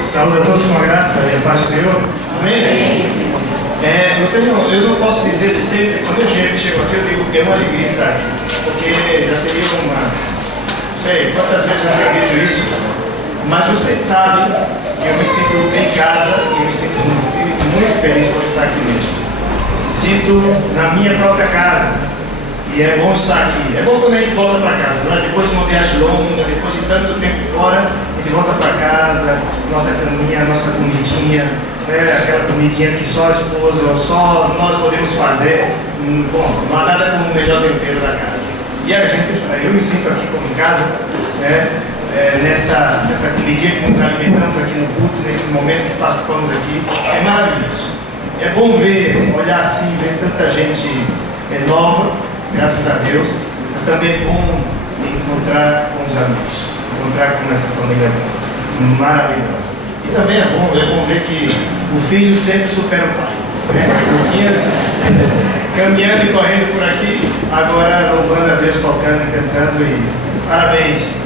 Saúde a todos com a graça e a paz do Senhor. Amém? Eu não posso dizer sempre, quando eu chego aqui, eu digo que é uma alegria estar aqui, porque já seria uma, não sei quantas vezes eu acredito isso, mas vocês sabem que eu me sinto em casa e eu me sinto muito feliz por estar aqui mesmo. Me sinto na minha própria casa. E é bom estar aqui. É bom quando a gente volta para casa, não é? Depois de uma viagem longa, depois de tanto tempo fora, a gente volta para casa, nossa caminha, nossa comidinha, aquela comidinha que só a esposa ou só nós podemos fazer. Bom, não há nada como o melhor tempero da casa. E eu me sinto aqui como em casa, né? Nessa comidinha que nos alimentamos aqui no culto, nesse momento que participamos aqui. É maravilhoso. É bom olhar assim, ver tanta gente nova. Graças a Deus, mas também é bom encontrar com os amigos, encontrar com essa família maravilhosa. E também é bom ver que o filho sempre supera o pai, né? Luquinhas caminhando e correndo por aqui, agora louvando a Deus, tocando e cantando. E parabéns,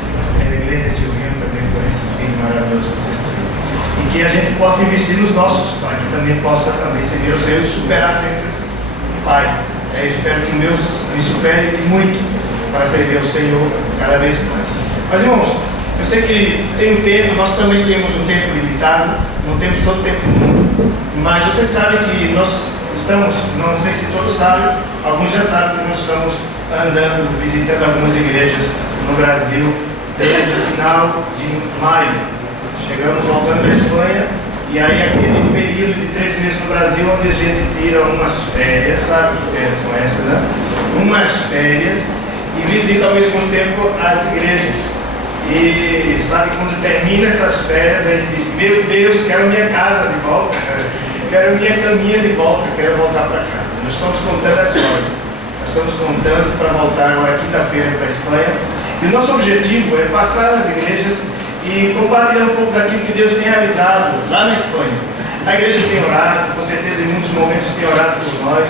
Glenda e Silvino, também por esse filho maravilhoso que vocês têm. E que a gente possa investir nos nossos, para que também possa servir ao Senhor e superar sempre o pai. Eu espero que meus me superem muito para servir ao Senhor cada vez mais. Mas irmãos, eu sei que tem um tempo, nós também temos um tempo limitado, não temos todo o tempo do mundo, mas vocês sabem que nós estamos, não sei se todos sabem, alguns já sabem que nós estamos andando, visitando algumas igrejas no Brasil desde o final de maio. Chegamos voltando da Espanha. E aí aquele período de 3 meses no Brasil, onde a gente tira umas férias, sabe que férias são essas, né? Umas férias e visita ao mesmo tempo as igrejas. E sabe, quando termina essas férias, a gente diz, meu Deus, quero minha casa de volta, quero minha caminha de volta, quero voltar para casa. Nós estamos contando a história. Nós estamos contando para voltar agora quinta-feira para a Espanha. E o nosso objetivo é passar nas igrejas e compartilhar um pouco daquilo que Deus tem realizado lá na Espanha. A igreja tem orado, com certeza em muitos momentos tem orado por nós.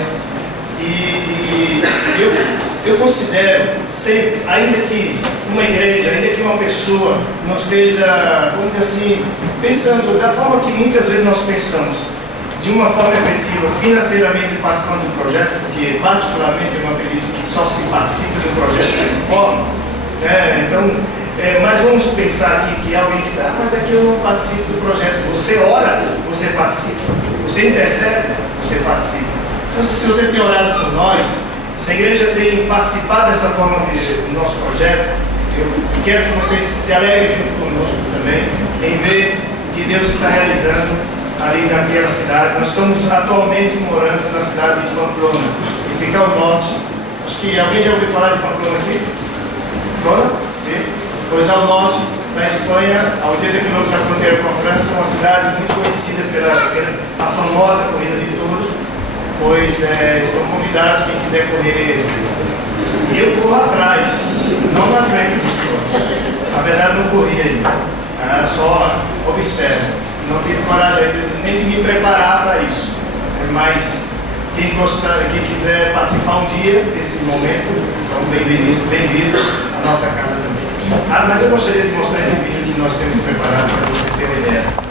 E eu considero sempre, ainda que uma igreja, ainda que uma pessoa não esteja, vamos dizer assim, pensando da forma que muitas vezes nós pensamos, de uma forma efetiva, financeiramente participando do projeto, porque particularmente eu não acredito que só se participe de um projeto dessa forma, mas vamos pensar aqui que alguém diz, mas aqui eu não participo do projeto. Você ora, você participa. Você intercede, você participa. Então, se você tem orado por nós, se a igreja tem participado dessa forma do nosso projeto, eu quero que vocês se alegrem junto conosco também, em ver o que Deus está realizando ali naquela cidade. Nós estamos atualmente morando na cidade de Pamplona, que fica ao norte. Acho que alguém já ouviu falar de Pamplona aqui? Pamplona? Sim. Pois ao norte da Espanha, a 80 km da fronteira com a França, uma cidade muito conhecida pela famosa corrida de touros, pois estão convidados, quem quiser correr. Eu corro atrás, não na frente dos touros. Na verdade não corri ainda, só observo. Não tive coragem ainda nem de me preparar para isso. Mas quem quiser participar um dia desse momento, então bem-vindo à nossa casa também. Mas eu gostaria de mostrar esse vídeo que nós temos preparado para vocês terem uma ideia.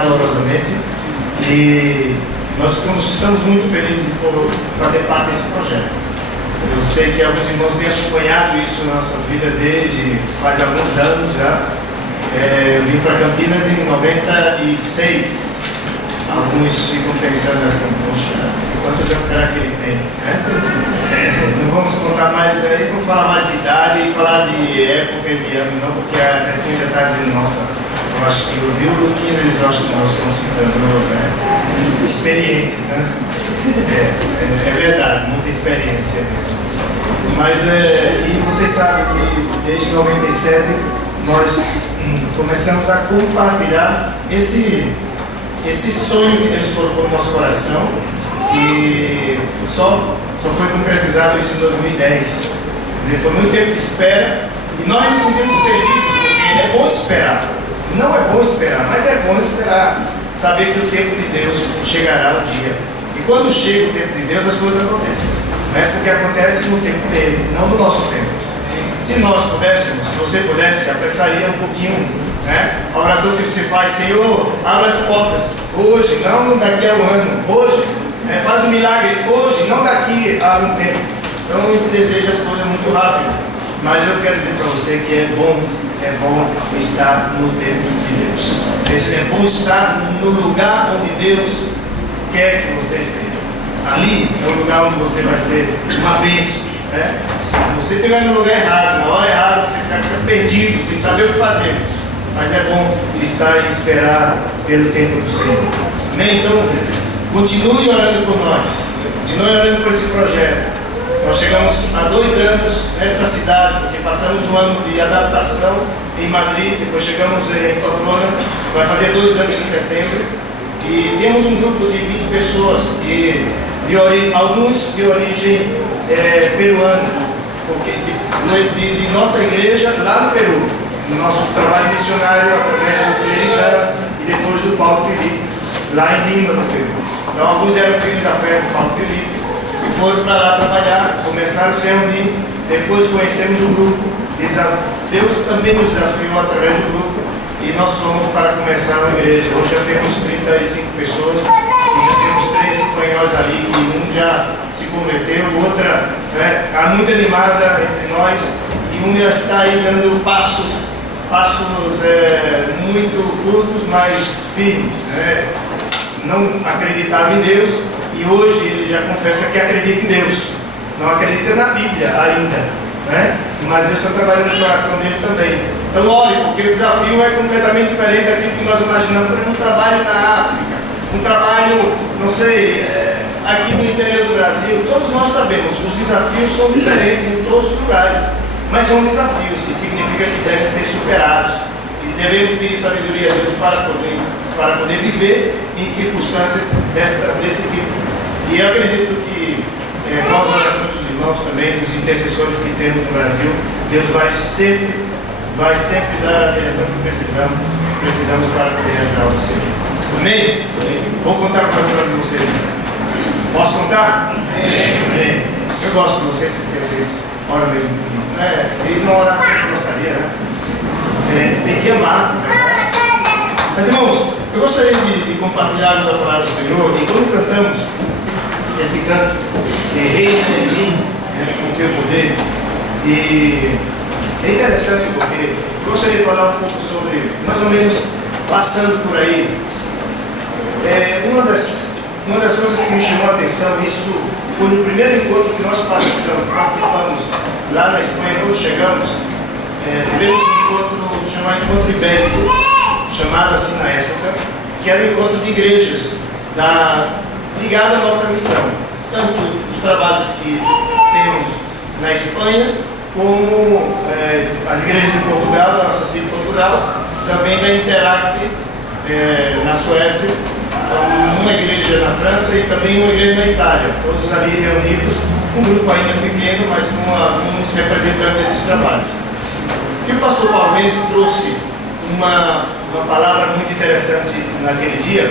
calorosamente e nós estamos muito felizes por fazer parte desse projeto. Eu sei que alguns irmãos têm acompanhado isso nas nossas vidas desde faz alguns anos já. Eu vim para Campinas em 96. Alguns ficam pensando assim, poxa, quantos anos será que ele tem? Não vamos contar mais aí, vamos falar mais de idade e falar de época e de ano, não, porque a Zetinha já está dizendo, nossa, eu acho que eu vi o Luquinhas, eu acho que nós estamos ficando experientes, né? É verdade, muita experiência mesmo. Mas, e vocês sabem que desde 97 nós começamos a compartilhar esse sonho que Deus colocou no nosso coração e só foi concretizado isso em 2010. Quer dizer, foi muito tempo de espera e nós nos sentimos felizes porque é bom esperar. Não é bom esperar, mas é bom esperar. Saber que o tempo de Deus chegará um dia. E quando chega o tempo de Deus, as coisas acontecem. Né? Porque acontece no tempo dele, não no nosso tempo. Se nós pudéssemos, se você pudesse, apressaria um pouquinho, né? A oração que você faz, Senhor, abre as portas hoje, não daqui a um ano, hoje, faz um milagre hoje, não daqui a um tempo. Então a gente deseja as coisas muito rápido, mas eu quero dizer para você que é bom estar no tempo de Deus. É bom estar no lugar onde Deus quer que você esteja. Ali é o lugar onde você vai ser uma bênção. Se você estiver no lugar errado, na hora errada, você fica perdido, sem saber o que fazer. Mas é bom estar e esperar pelo tempo do Senhor. Amém? Então, continue orando por nós. Continue orando por esse projeto. Nós chegamos há 2 anos nesta cidade, porque passamos um ano de adaptação em Madrid, depois chegamos em Pamplona, vai fazer 2 anos em setembro. E temos um grupo de 20 pessoas, alguns de origem peruana, porque de nossa igreja lá no Peru, no nosso trabalho missionário através do Clerislan e depois do Paulo Felipe, lá em Lima, no Peru. Então alguns eram filhos da fé do Paulo Felipe e foram para lá trabalhar, começaram a se reunir, depois conhecemos o grupo. Deus também nos desafiou através do grupo e nós fomos para começar a igreja. Hoje já temos 35 pessoas e já temos 3 espanhóis ali, que um já se converteu, outra está muito animada entre nós e um já está aí dando passos muito curtos, mas firmes. Não acreditava em Deus e hoje ele já confessa que acredita em Deus. Não acredita na Bíblia ainda, mas Deus está trabalhando no coração dele também. Então ore, porque o desafio é completamente diferente daquilo que nós imaginamos. Por exemplo, um trabalho na África, um trabalho, não sei, aqui no interior do Brasil. Todos nós sabemos, os desafios são diferentes em todos os lugares, mas são desafios e significa que devem ser superados e devemos pedir sabedoria a Deus para poder viver em circunstâncias desse tipo. E eu acredito que com as orações dos irmãos também, dos intercessores que temos no Brasil, Deus vai sempre dar a direção que precisamos para poder realizar o Senhor. Amém? Vou contar com a oração de vocês. Posso contar? Amém. Eu gosto de vocês porque vocês oram mesmo comigo. Se não orasse, eu gostaria, né? A gente tem que amar. Mas irmãos, eu gostaria de compartilhar a palavra do Senhor e quando cantamos esse canto, reina em mim, com o teu poder, e é interessante porque eu gostaria de falar um pouco sobre, mais ou menos, passando por aí. Uma das coisas que me chamou a atenção, isso foi no primeiro encontro que nós participamos lá na Espanha. Quando chegamos, tivemos um encontro chamado Encontro Ibérico, chamado assim na época, que era um encontro de igrejas ligado à nossa missão, tanto os trabalhos que temos na Espanha, como as igrejas de Portugal, da nossa cidade de Portugal, também da Interact na Suécia, uma igreja na França e também uma igreja na Itália, todos ali reunidos, um grupo ainda pequeno, mas com alguns representantes desses trabalhos. E o pastor Paulo Mendes trouxe uma palavra muito interessante naquele dia,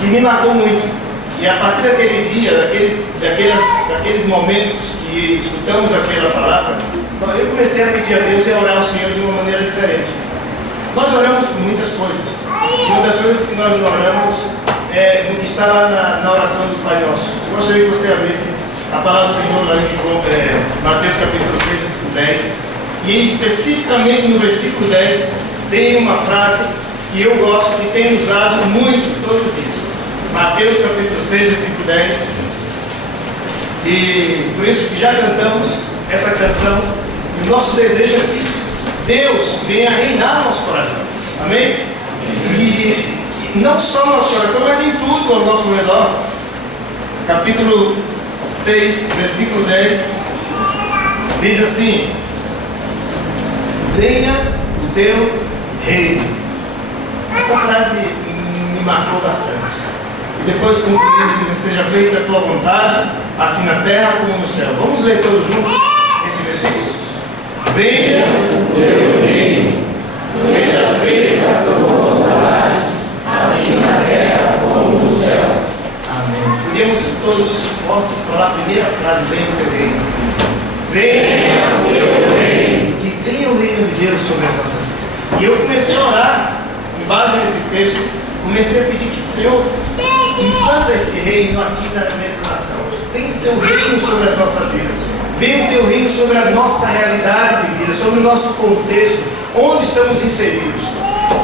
que me marcou muito. E a partir daquele dia, daqueles momentos que escutamos aquela palavra, eu comecei a pedir a Deus e a orar ao Senhor de uma maneira diferente. Nós oramos por muitas coisas, E uma das coisas que nós não oramos é no que está lá na oração do Pai Nosso. Eu gostaria que você abrisse a palavra do Senhor lá em Mateus capítulo 6, versículo 10. E especificamente no versículo 10 tem uma frase que eu gosto e tenho usado muito todos os dias. Mateus capítulo 6, versículo 10. E por isso que já cantamos essa canção. E o nosso desejo é que Deus venha reinar no nosso coração. Amém? E não só no nosso coração, mas em tudo ao nosso redor. Capítulo 6, versículo 10 diz assim: venha o teu reino. Essa frase me marcou bastante. E depois concluindo, que seja feita a tua vontade, assim na terra como no céu. Vamos ler todos juntos esse versículo? Venha o teu reino, seja feita a tua vontade, assim na terra como no céu. Amém. Podíamos todos fortes falar a primeira frase: venha o teu reino. Venha o teu reino. Que venha o reino de Deus sobre as nossas vidas. E eu comecei a orar, em base nesse texto, comecei a pedir que, Senhor, implanta esse reino aqui nessa nação. Venha o teu reino sobre as nossas vidas. Venha o teu reino sobre a nossa realidade de vida, sobre o nosso contexto, onde estamos inseridos.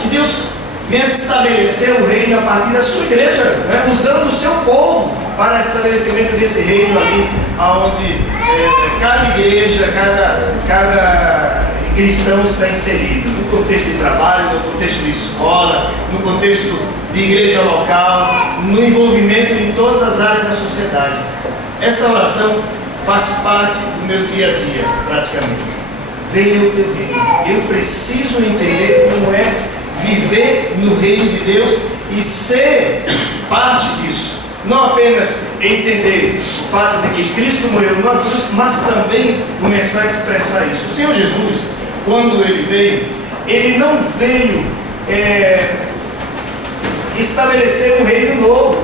Que Deus venha se estabelecer o reino a partir da sua igreja, né? Usando o seu povo para o estabelecimento desse reino ali, onde cada igreja, cada cristão está inserido, no contexto de trabalho, no contexto de escola, no contexto de igreja local, no envolvimento em todas as áreas da sociedade. Essa oração faz parte do meu dia a dia, praticamente. Venha o teu reino. Eu preciso entender como é viver no reino de Deus e ser parte disso. Não apenas entender o fato de que Cristo morreu numa cruz, mas também começar a expressar isso. O Senhor Jesus, quando Ele veio, Ele não veio estabelecer um reino novo.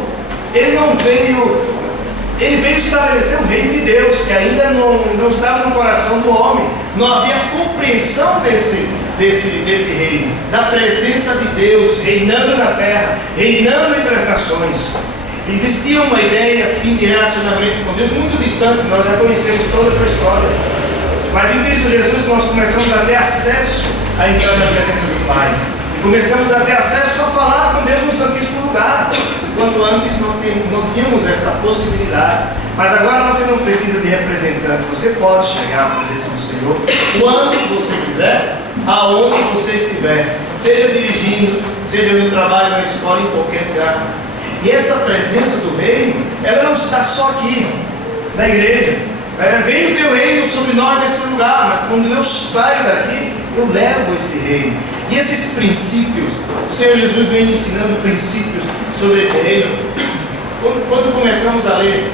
Ele veio estabelecer o reino de Deus, que ainda não estava no coração do homem. Não havia compreensão desse reino, da presença de Deus reinando na terra, reinando entre as nações. Existia uma ideia assim de relacionamento com Deus muito distante. Nós já conhecemos toda essa história, mas em Cristo Jesus nós começamos a ter acesso a entrar na presença do Pai, e começamos a ter acesso a falar com Deus no Santíssimo Lugar, enquanto antes não tínhamos esta possibilidade. Mas agora você não precisa de representante, você pode chegar à presença do Senhor quando você quiser, aonde você estiver, seja dirigindo, seja no trabalho, na escola, em qualquer lugar. E essa presença do reino, ela não está só aqui, na igreja. Vem o teu reino sobre nós neste lugar, mas quando eu saio daqui, eu levo esse reino. E esses princípios, o Senhor Jesus vem ensinando princípios sobre esse reino. Quando começamos a ler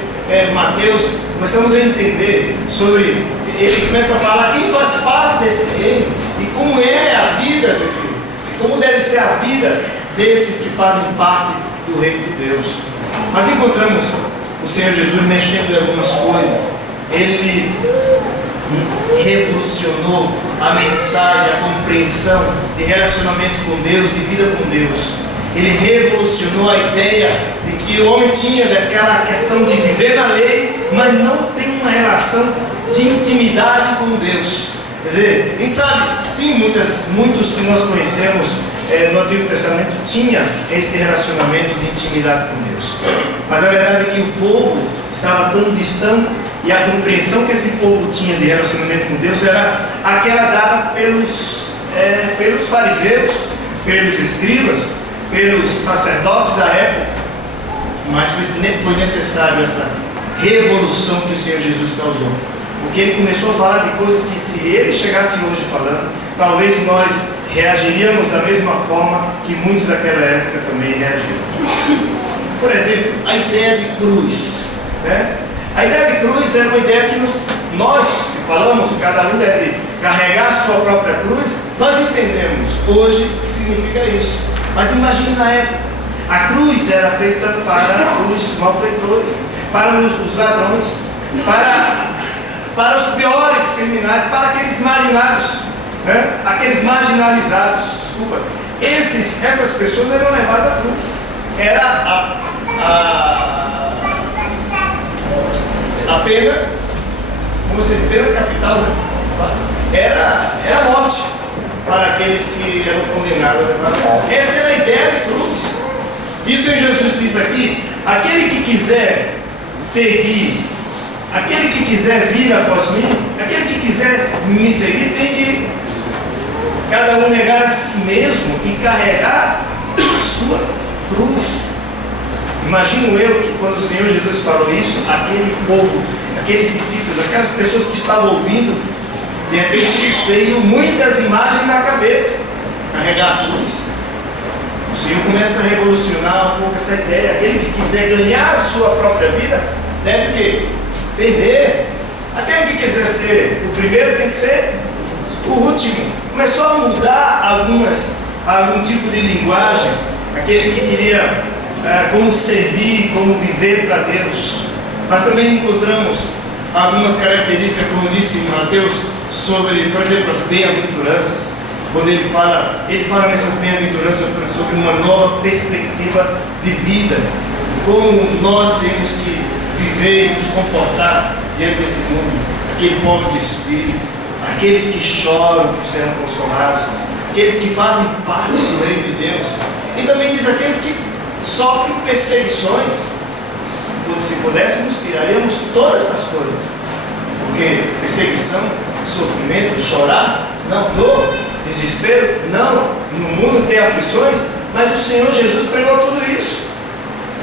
Mateus, começamos a entender sobre, ele começa a falar quem faz parte desse reino e como é a vida como deve ser a vida desses que fazem parte do reino de Deus. Mas encontramos o Senhor Jesus mexendo em algumas coisas. Ele revolucionou a mensagem, a compreensão de relacionamento com Deus, de vida com Deus. Ele revolucionou a ideia de que o homem tinha daquela questão de viver na lei, mas não tem uma relação de intimidade com Deus. Quer dizer, quem sabe, sim, muitos que nós conhecemos no Antigo Testamento tinha esse relacionamento de intimidade com Deus. Mas a verdade é que o povo estava tão distante, e a compreensão que esse povo tinha de relacionamento com Deus era aquela dada pelos fariseus, pelos escribas, pelos sacerdotes da época. Mas foi necessário essa revolução que o Senhor Jesus causou, porque Ele começou a falar de coisas que, se Ele chegasse hoje falando, talvez nós reagiríamos da mesma forma que muitos daquela época também reagiram. Por exemplo, a ideia de cruz, né? A ideia de cruz era uma ideia que nós, se falamos, cada um deve carregar a sua própria cruz, nós entendemos hoje o que significa isso. Mas imagine na época, a cruz era feita para os malfeitores, para os ladrões, para os piores criminais, para aqueles marginados, né? Aqueles marginalizados, essas pessoas eram levadas à cruz. Era a pena, como se diz, pena capital, né? Era a morte para aqueles que eram condenados a levar a cruz. Essa era a ideia de cruz. E o Senhor Jesus diz aqui: aquele que quiser seguir, aquele que quiser vir após mim, aquele que quiser me seguir, tem que cada um negar a si mesmo e carregar a sua cruz. Imagino eu que quando o Senhor Jesus falou isso, aquele povo, aqueles discípulos, aquelas pessoas que estavam ouvindo, de repente veio muitas imagens na cabeça. Carregar a cruz. O Senhor começa a revolucionar um pouco essa ideia. Aquele que quiser ganhar a sua própria vida, deve ter, perder. Aquele que quiser ser o primeiro tem que ser o último. Começou a mudar algum tipo de linguagem. Aquele que queria como servir, como viver para Deus. Mas também encontramos algumas características, como disse Mateus, sobre, por exemplo, as bem-aventuranças. Quando ele fala nessas bem-aventuranças sobre uma nova perspectiva de vida, de como nós temos que viver e nos comportar diante desse mundo. Aquele pobre de espírito, aqueles que choram, que serão consolados, aqueles que fazem parte do reino de Deus. E também diz aqueles que sofrem perseguições. Se pudéssemos, tiraríamos todas essas coisas, porque perseguição, sofrimento, chorar, não, dor, desespero, não. No mundo tem aflições, mas o Senhor Jesus pregou tudo isso.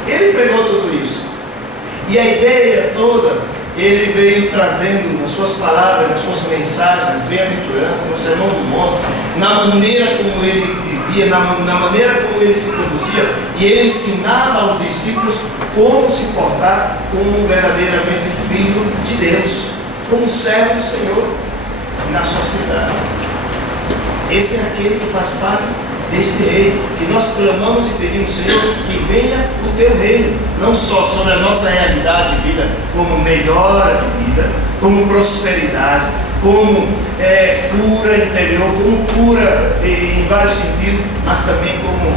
Ele pregou tudo isso. E a ideia toda, ele veio trazendo nas suas palavras, nas suas mensagens, nas bem-aventuranças, no Sermão do Monte, na maneira como ele vivia, na maneira como ele se conduzia, e ele ensinava aos discípulos como se portar como verdadeiramente filho de Deus, como servo do Senhor na sociedade. Esse é aquele que faz parte deste reino, que nós clamamos e pedimos, Senhor, que venha o teu reino, não só sobre a nossa realidade de vida, como melhora de vida, como prosperidade, como cura interior, como cura em vários sentidos, mas também como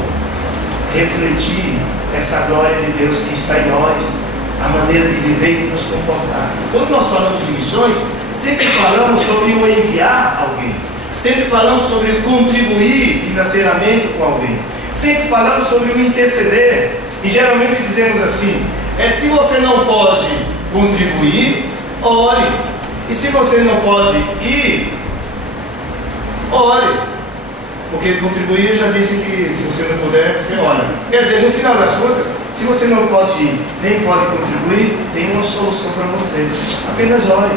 refletir essa glória de Deus que está em nós, a maneira de viver e de nos comportar. Quando nós falamos de missões, sempre falamos sobre o enviar alguém. Sempre falamos sobre o contribuir financeiramente com alguém. Sempre falamos sobre o interceder. E geralmente dizemos assim: se você não pode contribuir, ore. E se você não pode ir, ore. Porque contribuir, eu já disse que se você não puder, você ora. Quer dizer, no final das contas, se você não pode ir, nem pode contribuir, tem uma solução para você. Apenas ore.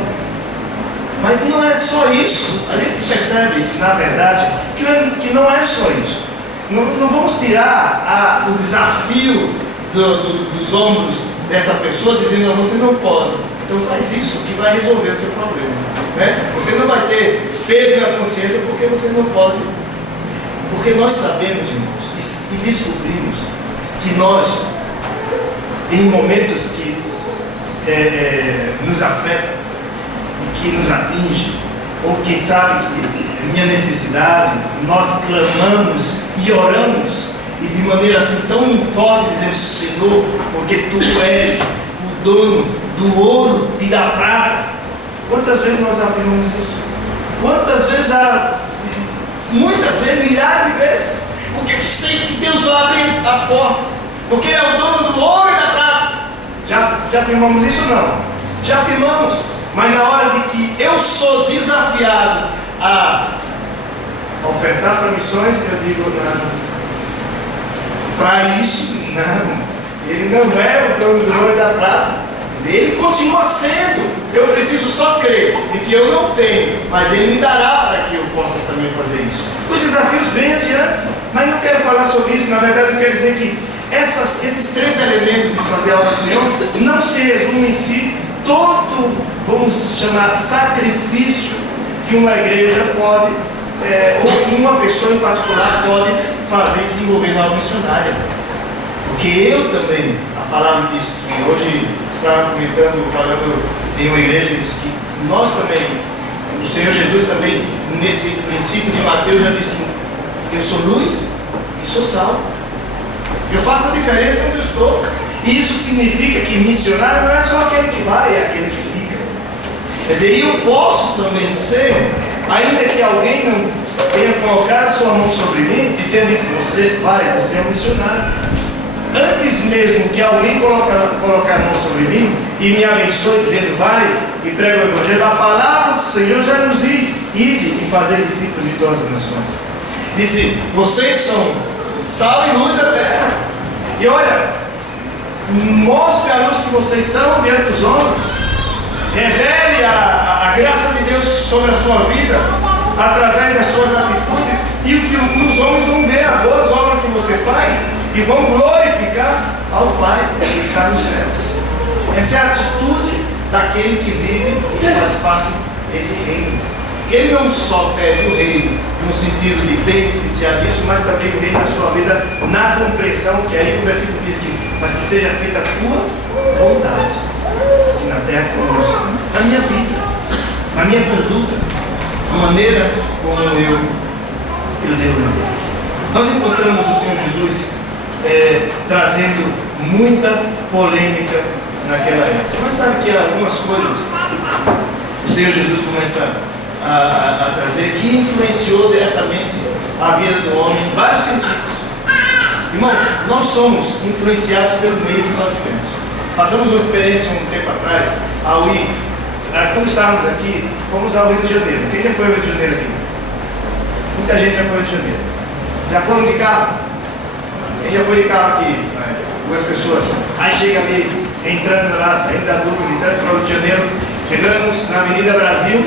Mas não é só isso. A gente percebe, na verdade, que não é só isso. Não vamos tirar o desafio dos ombros dessa pessoa dizendo: você não pode, então faz isso que vai resolver o teu problema, né? Você não vai ter peso na consciência porque você não pode. Porque nós sabemos, irmãos, e descobrimos que nós, em momentos que nos afetam, que nos atinge, ou quem sabe que é minha necessidade, nós clamamos e oramos, e de maneira assim tão forte dizemos: Senhor, porque Tu és o dono do ouro e da prata. Quantas vezes nós afirmamos isso? Quantas vezes muitas vezes, milhares de vezes, porque eu sei que Deus vai abrir as portas, porque Ele é o dono do ouro e da prata. Já afirmamos isso ou não? Já afirmamos. Mas na hora de que eu sou desafiado a ofertar para missões, eu digo: não, para isso, não. Ele não é o dono do ouro e da prata. Ele continua sendo. Eu preciso só crer de que eu não tenho, mas Ele me dará para que eu possa também fazer isso. Os desafios vêm adiante, mas não quero falar sobre isso. Na verdade, eu quero dizer que esses três elementos de fazer algo do Senhor não se resumem em si todo, vamos chamar, sacrifício que uma igreja pode, ou que uma pessoa em particular pode fazer se envolver na obra missionária. Porque eu também, a palavra diz que hoje estava comentando, falando em uma igreja, diz que nós também, o Senhor Jesus também, nesse princípio de Mateus, já disse que eu sou luz e sou sal. Eu faço a diferença onde eu estou. E isso significa que missionário não é só aquele que vai, é aquele que fica. Quer dizer, eu posso também ser, ainda que alguém não tenha colocado sua mão sobre mim e tenha dito, você vai, você é um missionário. Antes mesmo que alguém colocar a mão sobre mim e me abençoe dizendo, vai e prega o Evangelho, a palavra do Senhor já nos diz, ide e fazer discípulos de todas as nações. Disse, vocês são sal e luz da terra. E olha, mostre a luz que vocês são diante dos homens. Revele a graça de Deus sobre a sua vida através das suas atitudes. E o que os homens vão ver, as boas obras que você faz, e vão glorificar ao Pai que está nos céus. Essa é a atitude daquele que vive e que faz parte desse reino. Ele não só pede o reino no sentido de beneficiar disso, mas também o reino da sua vida na compreensão, que aí o versículo diz que, mas que seja feita a tua vontade, assim na terra como no céu. Na minha vida, na minha conduta, a maneira como eu devo viver. Nós encontramos o Senhor Jesus trazendo muita polêmica naquela época. Mas sabe que algumas coisas o Senhor Jesus começa a trazer que influenciou diretamente a vida do homem em vários sentidos. Irmãos, nós somos influenciados pelo meio que nós vivemos. Passamos uma experiência um tempo atrás ao ir, quando estávamos aqui, fomos ao Rio de Janeiro. Quem já foi ao Rio de Janeiro aqui? Muita gente já foi ao Rio de Janeiro. Já foram de carro? Quem já foi de carro aqui? Algumas pessoas. Aí chega ali, entrando lá, saindo da dúvida, entrando para o Rio de Janeiro. Chegamos na Avenida Brasil.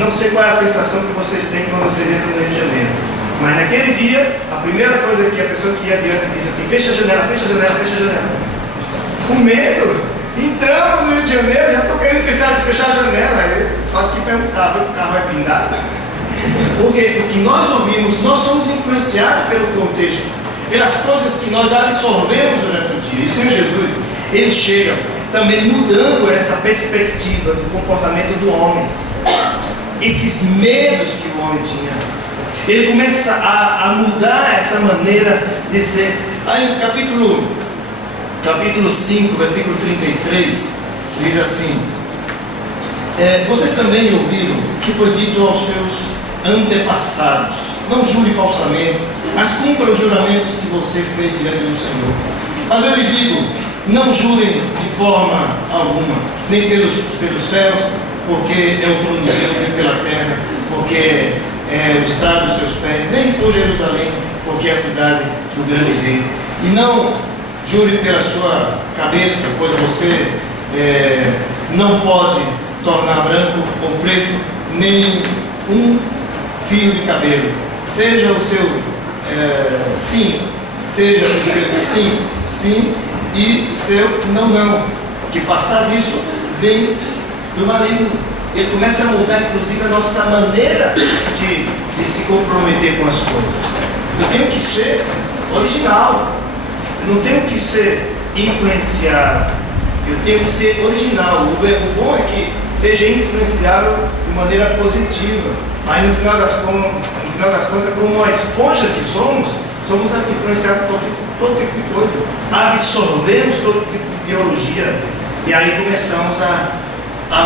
Não sei qual é a sensação que vocês têm quando vocês entram no Rio de Janeiro. Mas naquele dia, a primeira coisa que a pessoa que ia adiante disse assim, fecha a janela, fecha a janela, fecha a janela. Com medo, entramos no Rio de Janeiro, já estou querendo fechar a janela. Eu faço que perguntar, o carro é blindado? Porque o que nós ouvimos, nós somos influenciados pelo contexto, pelas coisas que nós absorvemos durante o dia. E o Senhor Jesus, Ele chega também mudando essa perspectiva do comportamento do homem. Esses medos que o homem tinha, ele começa a mudar essa maneira de ser. Aí capítulo 5, versículo 33, diz assim, vocês também ouviram que foi dito aos seus antepassados, não jure falsamente, mas cumpra os juramentos que você fez diante do Senhor. Mas eu lhes digo, não jurem de forma alguma, nem pelos céus, porque é o trono de Deus, nem pela terra, porque é o estrado dos seus pés, nem por Jerusalém, porque é a cidade do grande rei. E não jure pela sua cabeça, pois você não pode tornar branco ou preto nem um fio de cabelo. Seja o seu sim, seja o seu sim, sim, e o seu não, não. Que passar disso vem do maligno. Ele começa a mudar inclusive a nossa maneira de se comprometer com as coisas. Eu tenho que ser original, eu não tenho que ser influenciado, eu tenho que ser original. O bom é que seja influenciável de maneira positiva. Aí no final das contas, como uma esponja que somos influenciados por todo tipo de coisa, absorvemos todo tipo de ideologia, e aí começamos a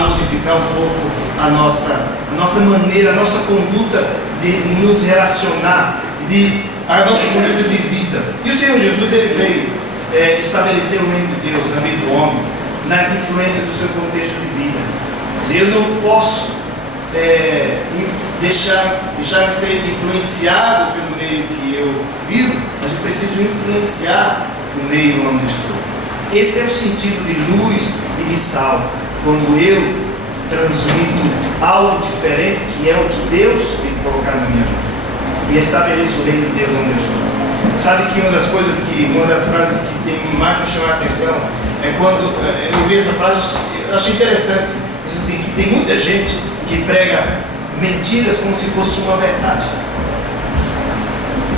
modificar um pouco a nossa maneira, a nossa conduta de nos relacionar, a nossa conduta de vida. E o Senhor Jesus, Ele veio estabelecer o reino de Deus na vida do homem, nas influências do seu contexto de vida. Quer dizer, eu não posso deixar de ser influenciado pelo meio que eu vivo, mas eu preciso influenciar o meio onde estou. Esse é o sentido de luz e de sal. Quando eu transmito algo diferente, que é o que Deus tem que colocar na minha vida, e estabeleço o reino de Deus onde eu estou. Sabe que uma das frases que tem mais me chamado a atenção é quando eu vi essa frase, eu achei interessante. Diz assim, que tem muita gente que prega mentiras como se fosse uma verdade.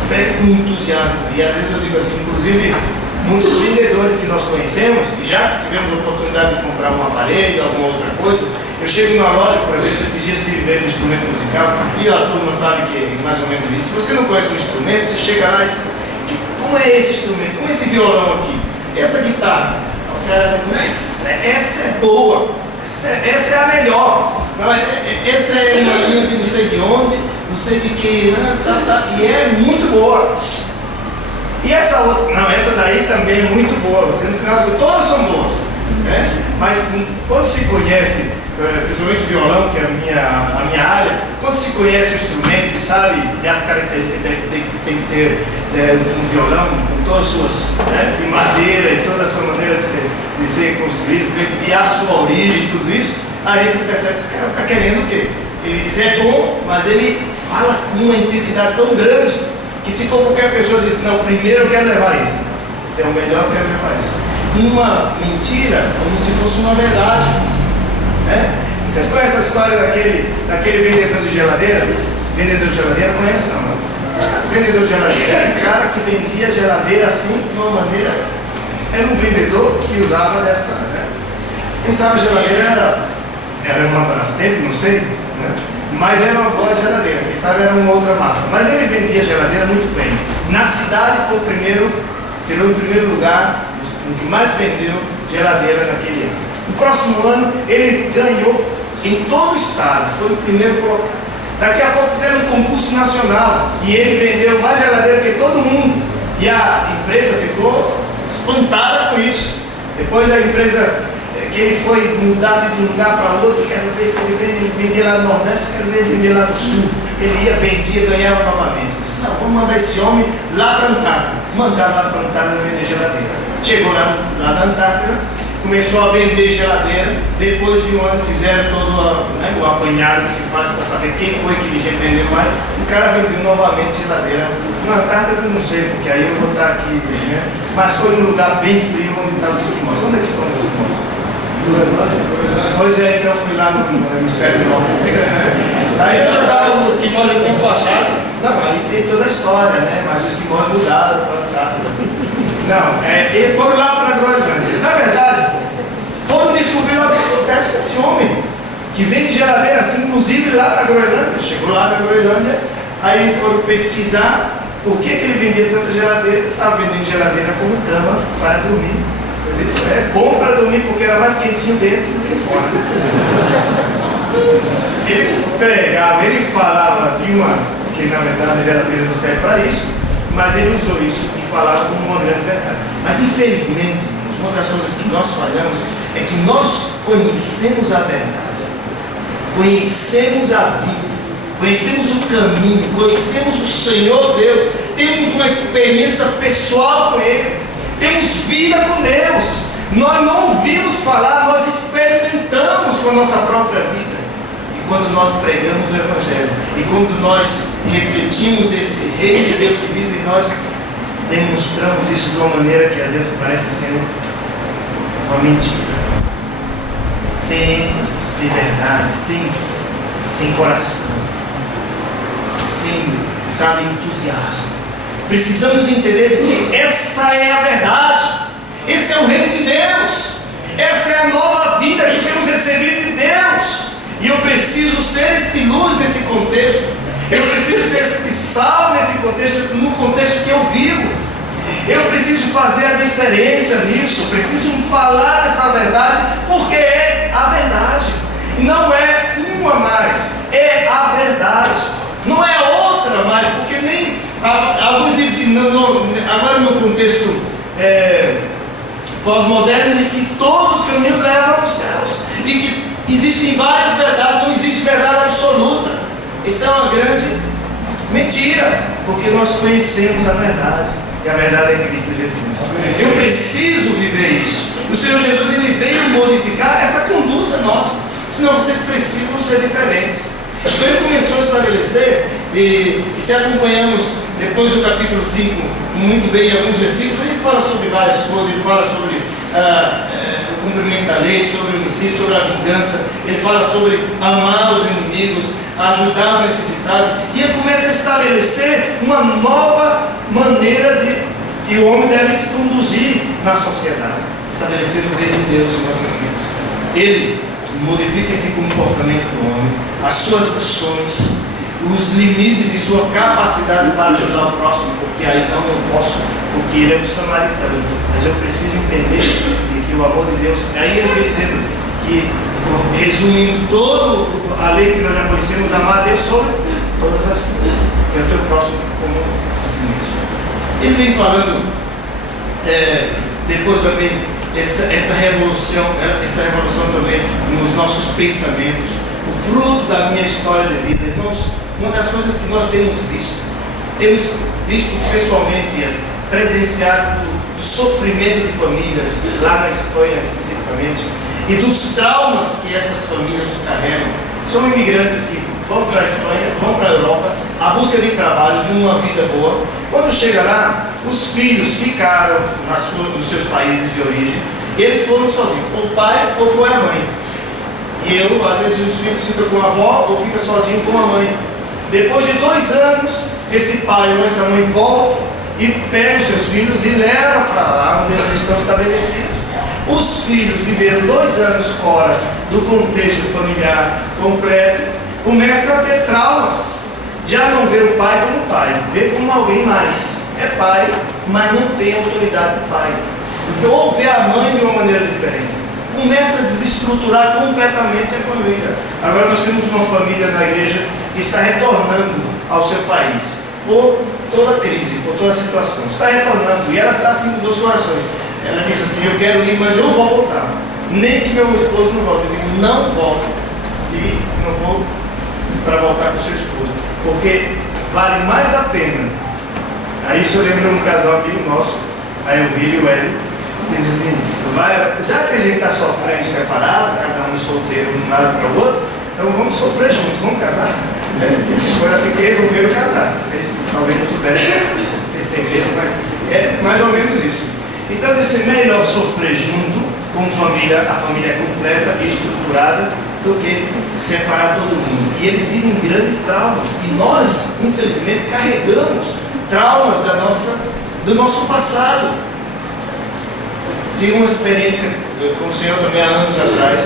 Prega com entusiasmo. E às vezes eu digo assim, inclusive, Muitos vendedores que nós conhecemos, e já tivemos a oportunidade de comprar um aparelho, alguma outra coisa. Eu chego numa loja, por exemplo, esses dias que vende um instrumento musical, e a turma sabe que é mais ou menos isso. Se você não conhece o instrumento, você chega lá e diz: como é esse instrumento? Como é esse violão aqui? Essa guitarra? O cara diz: essa é boa, essa é a melhor. Não, essa é uma linha de não sei de onde, não sei de que, e é muito boa. E essa outra, não, essa daí também é muito boa. Você no final, todas são boas, né? Mas quando se conhece, principalmente violão, que é a minha área, quando se conhece o instrumento e sabe as características que tem que ter um violão, com todas as suas, de madeira e toda a sua maneira de ser construído, feito, e a sua origem e tudo isso, aí a gente percebe que o cara está querendo o quê? Ele diz: é bom, mas ele fala com uma intensidade tão grande que se for qualquer pessoa diz: não, primeiro eu quero levar isso, esse é o melhor, eu quero levar isso. Uma mentira como se fosse uma verdade, né? Vocês conhecem a história daquele vendedor de geladeira? Vendedor de geladeira, conhece não, né? Vendedor de geladeira era um cara que vendia geladeira assim, de uma maneira, era um vendedor que usava dessa, né? Quem sabe a geladeira era uma Brastemp, não sei, né? Mas era uma boa geladeira, quem sabe era uma outra marca. Mas ele vendia geladeira muito bem. Na cidade foi o primeiro, tirou em primeiro lugar, o que mais vendeu geladeira naquele ano. No próximo ano ele ganhou em todo o estado, foi o primeiro colocado. Daqui a pouco fizeram um concurso nacional e ele vendeu mais geladeira que todo mundo. E a empresa ficou espantada com isso. Depois a empresa, que ele foi mudado de um lugar para outro, quero ver se ele vendia lá no Nordeste, quero ver ele vender lá no Sul. Ele ia, vendia, ganhava novamente. Disse: não, vamos mandar esse homem lá para a Antártida. Mandaram lá para a Antártida vender geladeira. Chegou lá na Antártida, começou a vender geladeira. Depois de um ano fizeram todo o apanhado que se faz para saber quem foi que vendeu mais. O cara vendeu novamente geladeira. Na Antártida eu não sei, porque aí eu vou estar aqui, né? Mas foi num lugar bem frio onde estavam os esquimós. Onde é que estão os esquimós? Pois é, então eu fui lá no hemisfério norte. Aí eu já estava, os esquimós já tinham passado. Não, aí tem toda a história, né? Mas os esquimós mudaram para a Antártida. Não, eles foram lá para a Groenlândia. Na verdade, foram descobrir o que acontece com esse homem, que vende geladeira assim, inclusive lá na Groenlândia. Chegou lá na Groenlândia, aí foram pesquisar por que ele vendia tanta geladeira. Estava vendendo geladeira como cama para dormir. Eu disse: é bom para dormir porque era mais quentinho dentro do que fora. Ele pregava, ele falava de uma, que na verdade a geladeira não serve para isso, mas ele usou isso e falava como uma grande verdade. Mas infelizmente, uma das coisas que nós falhamos é que nós conhecemos a verdade, conhecemos a vida, conhecemos o caminho, conhecemos o Senhor Deus, temos uma experiência pessoal com Ele, temos vida com Deus. Nós não ouvimos falar, nós experimentamos com a nossa própria vida. E quando nós pregamos o Evangelho, e quando nós refletimos esse reino de Deus que vive em nós, demonstramos isso de uma maneira que às vezes parece ser uma mentira, sem ênfase, sem verdade, sem coração, sem, entusiasmo. Precisamos entender que essa é a verdade, esse é o reino de Deus, essa é a nova vida que temos recebido de Deus. E eu preciso ser este luz nesse contexto, eu preciso ser este sal nesse contexto, no contexto que eu vivo. Eu preciso fazer a diferença nisso, preciso falar dessa verdade, porque é a verdade, não é uma mais, é a verdade, não é outra mais, porque nem alguns dizem que agora no contexto pós-moderno diz que todos os caminhos levam aos céus e que existem várias verdades, não existe verdade absoluta. Isso é uma grande mentira, porque nós conhecemos a verdade. E a verdade é Cristo Jesus. Eu preciso viver isso. O Senhor Jesus, Ele veio modificar essa conduta nossa. Senão vocês precisam ser diferentes. Então Ele começou a estabelecer, e se acompanhamos depois do capítulo 5, muito bem, em alguns versículos, Ele fala sobre várias coisas. Ele fala sobre o cumprimento da lei, sobre o ensino, sobre a vingança. Ele fala sobre amar os inimigos, ajudar os necessitados. E Ele começa a estabelecer uma nova maneira de E o homem deve se conduzir na sociedade, estabelecendo o reino de Deus em nossas vidas. Ele modifica esse comportamento do homem, as suas ações, os limites de sua capacidade para ajudar o próximo, porque aí não eu posso, porque ele é um samaritano, mas eu preciso entender de que o amor de Deus, aí ele vem dizendo que, resumindo toda a lei que nós já conhecemos, amar a Deus sobre todas as coisas, e o teu próximo como a ti mesmo. Ele vem falando depois também essa revolução também nos nossos pensamentos, o fruto da minha história de vida. Irmãos, uma das coisas que nós temos visto pessoalmente, presenciado do sofrimento de famílias, lá na Espanha especificamente, e dos traumas que estas famílias carregam. São imigrantes que vão para a Espanha, vão para a Europa, à busca de trabalho, de uma vida boa. Quando chega lá, os filhos ficaram nos seus países de origem, e eles foram sozinhos, foi o pai ou foi a mãe. E às vezes os filhos ficam com a avó ou ficam sozinhos com a mãe. Depois de 2 anos, esse pai ou essa mãe volta e pega os seus filhos e leva para lá onde eles estão estabelecidos. Os filhos viveram 2 anos fora do contexto familiar completo, começam a ter traumas. Já não vê o pai como pai, vê como alguém mais. É pai, mas não tem autoridade de pai. Ou vê a mãe de uma maneira diferente. Começa a desestruturar completamente a família. Agora nós temos uma família na igreja que está retornando ao seu país, por toda a crise, por toda a situação. Está retornando, e ela está assim com 2 corações. Ela diz assim: eu quero ir, mas eu vou voltar. Nem que meu esposo não volte. Eu digo: não volte, se não for para voltar com seu esposo, porque vale mais a pena. Aí isso eu lembro um casal amigo nosso, aí o Vili e o Hélio, diz assim: já que a gente está sofrendo separado, cada um solteiro de um lado para o outro, então vamos sofrer juntos, vamos casar. Foi assim que resolveram casar. Vocês talvez não soubessem perceberam, mas é mais ou menos isso. Então deve ser melhor sofrer junto, com família, a família completa e estruturada, do que separar todo mundo. E eles vivem grandes traumas. E nós, infelizmente, carregamos traumas do nosso passado. Tive uma experiência com o Senhor também há anos atrás,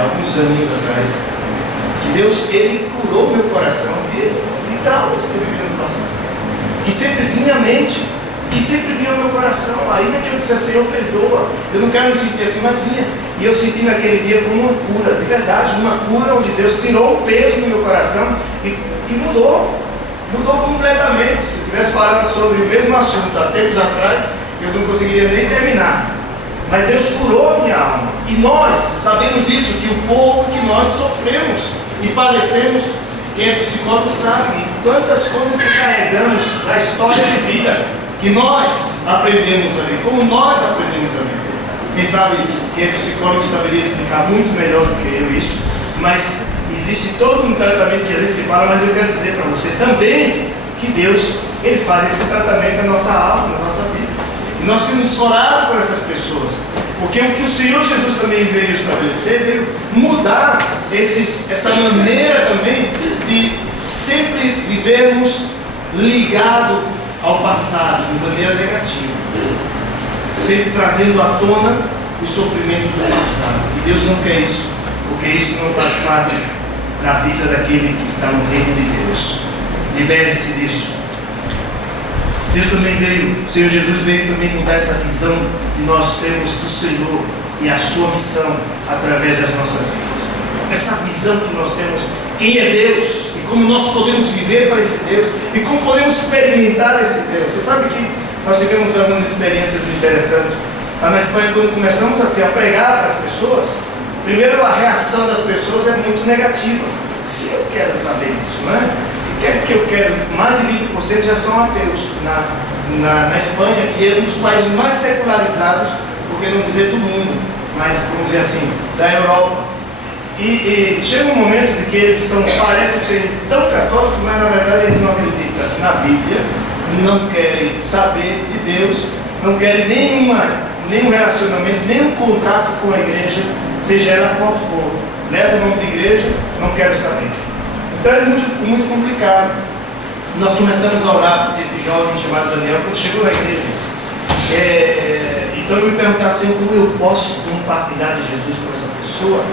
alguns anos atrás, que Deus, Ele curou meu coração de traumas que eu vivi no passado, que sempre vinha à mente, que sempre vinha ao meu coração, ainda que eu dissesse: Senhor, perdoa, eu não quero me sentir assim, mas vinha. E eu senti naquele dia como uma cura, de verdade, uma cura onde Deus tirou um peso no meu coração e mudou completamente. Se eu estivesse falando sobre o mesmo assunto há tempos atrás, eu não conseguiria nem terminar. Mas Deus curou a minha alma. E nós sabemos disso, que o pouco que nós sofremos e padecemos, quem é psicólogo sabe, e quantas coisas que carregamos da história de vida, que nós aprendemos a ver, como nós aprendemos a viver. Quem sabe, quem é psicólogo saberia explicar muito melhor do que eu isso, mas existe todo um tratamento que às vezes se fala, mas eu quero dizer para você também que Deus, Ele faz esse tratamento na nossa alma, na nossa vida. E nós temos orado por essas pessoas, porque o que o Senhor Jesus também veio estabelecer, veio mudar essa maneira também de sempre vivermos ligado ao passado de maneira negativa, sempre trazendo à tona os sofrimentos do passado. E Deus não quer isso, porque isso não faz parte da vida daquele que está no reino de Deus. Libere-se disso. Deus também o Senhor Jesus veio também mudar essa visão que nós temos do Senhor e a sua missão através das nossas vidas. Essa visão que nós temos, quem é Deus e como nós podemos viver para esse Deus e como podemos experimentar esse Deus. Você sabe que nós tivemos algumas experiências interessantes lá na Espanha, quando começamos assim, a pregar para as pessoas. Primeiro, a reação das pessoas é muito negativa. Se eu quero saber disso, não é? Que eu quero, mais de 20% já são ateus na Espanha, e é um dos países mais secularizados, por que não dizer do mundo, mas vamos dizer assim, da Europa. E chega um momento de que eles parecem ser tão católicos, mas na verdade eles não acreditam na Bíblia, não querem saber de Deus, não querem nenhum relacionamento, nenhum contato com a igreja, seja ela qual for. Leva o nome de igreja, não quero saber. Então é muito, muito complicado. nós começamos a orar porque esse jovem chamado Daniel, quando chegou na igreja, então eu me perguntava assim, como eu posso compartilhar de Jesus com essa pessoa,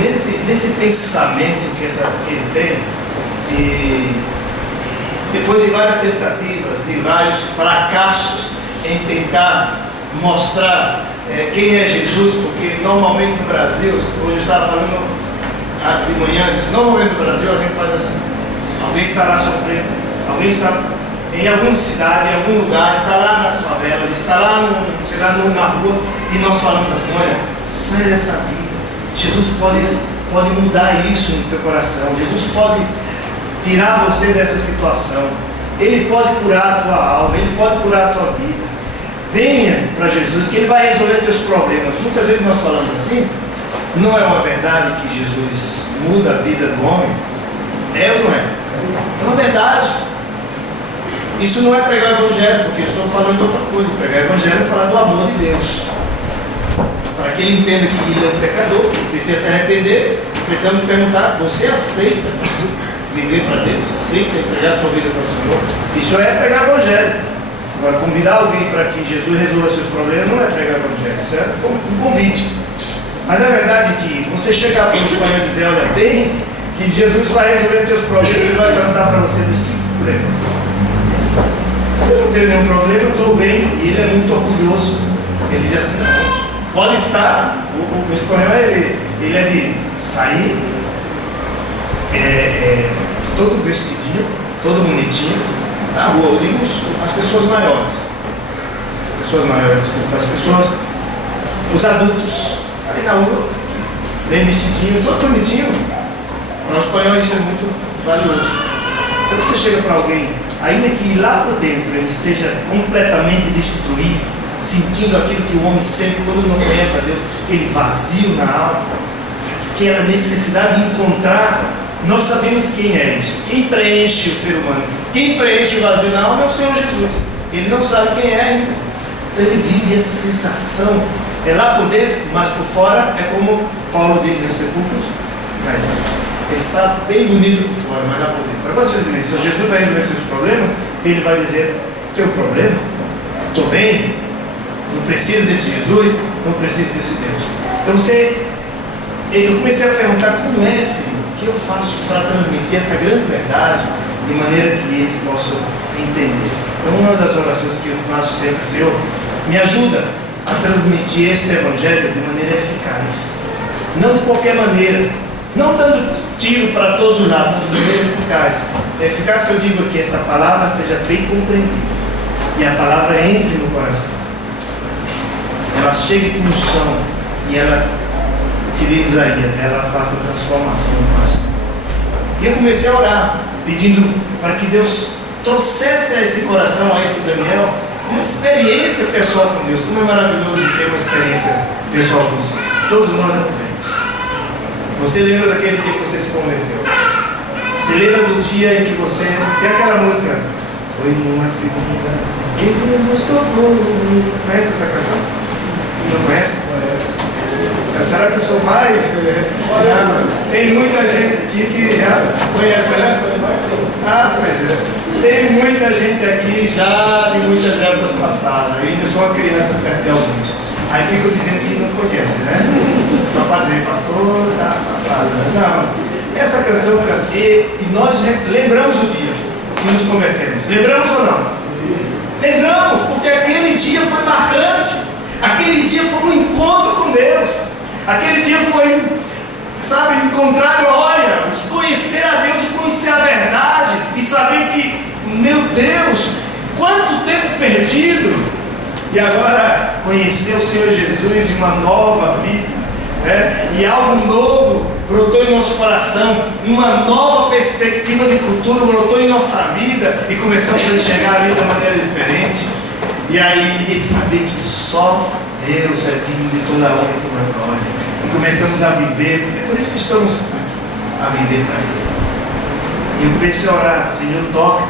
nesse pensamento que ele tem, e depois de várias tentativas, de vários fracassos em tentar mostrar quem é Jesus, porque normalmente no Brasil, hoje eu estava falando de manhã, normalmente no Brasil a gente faz assim, alguém está lá sofrendo, alguém está em alguma cidade, em algum lugar, está lá nas favelas, está lá na rua, e nós falamos assim, olha, sai dessa vida, Jesus pode mudar isso no teu coração, Jesus pode tirar você dessa situação, Ele pode curar a tua alma, Ele pode curar a tua vida. Venha para Jesus que Ele vai resolver teus problemas. Muitas vezes nós falamos assim, não é uma verdade que Jesus muda a vida do homem? É ou não é? É uma verdade. Isso não é pregar o Evangelho, porque eu estou falando de outra coisa. Pregar o Evangelho é falar do amor de Deus, para que ele entenda que ele é um pecador, que precisa se arrepender. Precisamos perguntar, você aceita viver para Deus? Aceita entregar a sua vida para o Senhor? Isso é pregar o Evangelho. Agora, convidar alguém para que Jesus resolva seus problemas não é pregar o Evangelho, isso é um convite. Mas é verdade que você chegar para o espanhol e dizer, olha, vem, que Jesus vai resolver teus problemas, Ele vai cantar para você de que problema? Você não tem nenhum problema, eu estou bem, e Ele é muito orgulhoso. Ele diz assim, pode estar, o espanhol ele é de sair todo vestidinho, todo bonitinho, na rua. Eu digo as pessoas maiores, os adultos, sair na rua, bem vestidinho, todo bonitinho. Para os espanhóis isso é muito valioso. Então você chega para alguém, ainda que lá por dentro ele esteja completamente destruído, sentindo aquilo que o homem sente quando não conhece a Deus, aquele vazio na alma, aquela necessidade de encontrar, nós sabemos quem é isso, quem preenche o ser humano, quem preenche o vazio na alma é o Senhor Jesus. Ele não sabe quem é ainda, então ele vive essa sensação, é lá por dentro, mas por fora é como Paulo diz nos sepulcros, ele está bem bonito por fora, mas lá por dentro. Para vocês dizerem, se Jesus vai resolver seus problemas, ele vai dizer, teu problema? Estou bem? Não preciso desse Jesus? Não preciso desse Deus. Então eu comecei a perguntar, como é, Senhor? O que eu faço para transmitir essa grande verdade de maneira que eles possam entender? Então uma das orações que eu faço sempre é, Senhor, me ajuda a transmitir este Evangelho de maneira eficaz. Não de qualquer maneira, não dando tiro para todos os lados, mas de maneira eficaz. É eficaz que eu digo que esta palavra seja bem compreendida e a palavra entre no coração. Ela chegue com unção e ela, o que diz Isaías, ela faça transformação no coração. E eu comecei a orar, pedindo para que Deus trouxesse a esse coração, a esse Daniel, uma experiência pessoal com Deus. Como é maravilhoso ter uma experiência pessoal com Deus. Todos nós já tivemos. Você lembra daquele dia que você se converteu? Você lembra do dia em que você... Tem aquela música, foi numa segunda que Jesus tocou. Conhece essa canção? Não conhece? Será que eu sou mais? Não. Tem muita gente aqui que já conhece, né? Ah, pois é. Tem muita gente aqui já de muitas épocas passadas. Eu ainda sou uma criança perto de alguns. Aí ficam dizendo que não conhece, né? Só para dizer, pastor, tá passado. Não. Essa canção cantei e nós lembramos o dia que nos convertemos. Lembramos ou não? Lembramos, porque aquele dia foi marcante. Aquele dia foi um encontro com Deus. Aquele dia foi, sabe, encontrar glória, conhecer a Deus, conhecer a verdade e saber que, meu Deus, quanto tempo perdido, e agora conhecer o Senhor Jesus e uma nova vida, né? E algo novo brotou em nosso coração, uma nova perspectiva de futuro brotou em nossa vida e começamos a enxergar a vida de uma maneira diferente. E aí saber que só Deus é digno de toda a honra e toda a glória. E começamos a viver, é por isso que estamos aqui, a viver para Ele. E eu comecei a orar, Senhor, toca,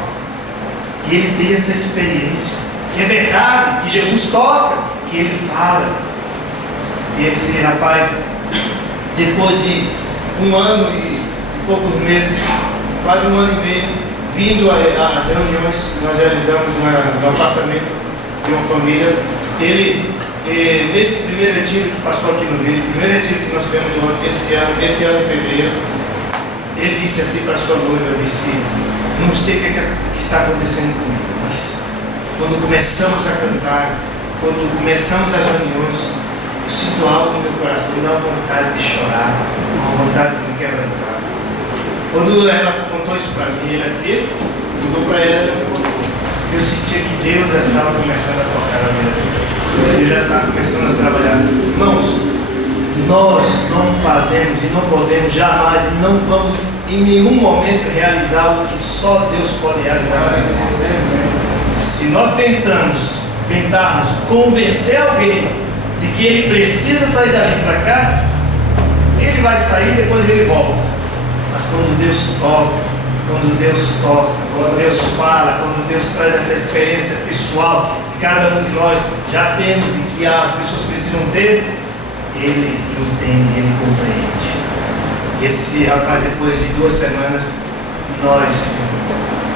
que Ele tenha essa experiência, que é verdade, que Jesus toca, que Ele fala. E esse rapaz, depois de 1 ano e poucos meses, quase 1 ano e meio, vindo às reuniões, nós realizamos no apartamento de uma família. Nesse primeiro retiro que passou aqui no Rio, primeiro retiro que nós tivemos esse ano em fevereiro, ele disse assim para sua noiva, disse: não sei o que está acontecendo comigo, mas quando começamos a cantar, quando começamos as reuniões, eu sinto algo no meu coração, dá uma vontade de chorar, uma vontade de me quebrantar. Quando ela contou isso para mim, ele mudou para ela, ela me contou. Eu sentia que Deus já estava começando a tocar na minha vida. Deus já estava começando a trabalhar. Irmãos, nós não fazemos e não podemos jamais, e não vamos em nenhum momento realizar o que só Deus pode realizar. Se nós tentarmos convencer alguém de que ele precisa sair dali para cá, ele vai sair e depois ele volta. Mas quando Deus toca, quando Deus fala, quando Deus traz essa experiência pessoal que cada um de nós já temos e que as pessoas precisam ter, ele entende, ele compreende. Esse rapaz, depois de 2 semanas, nós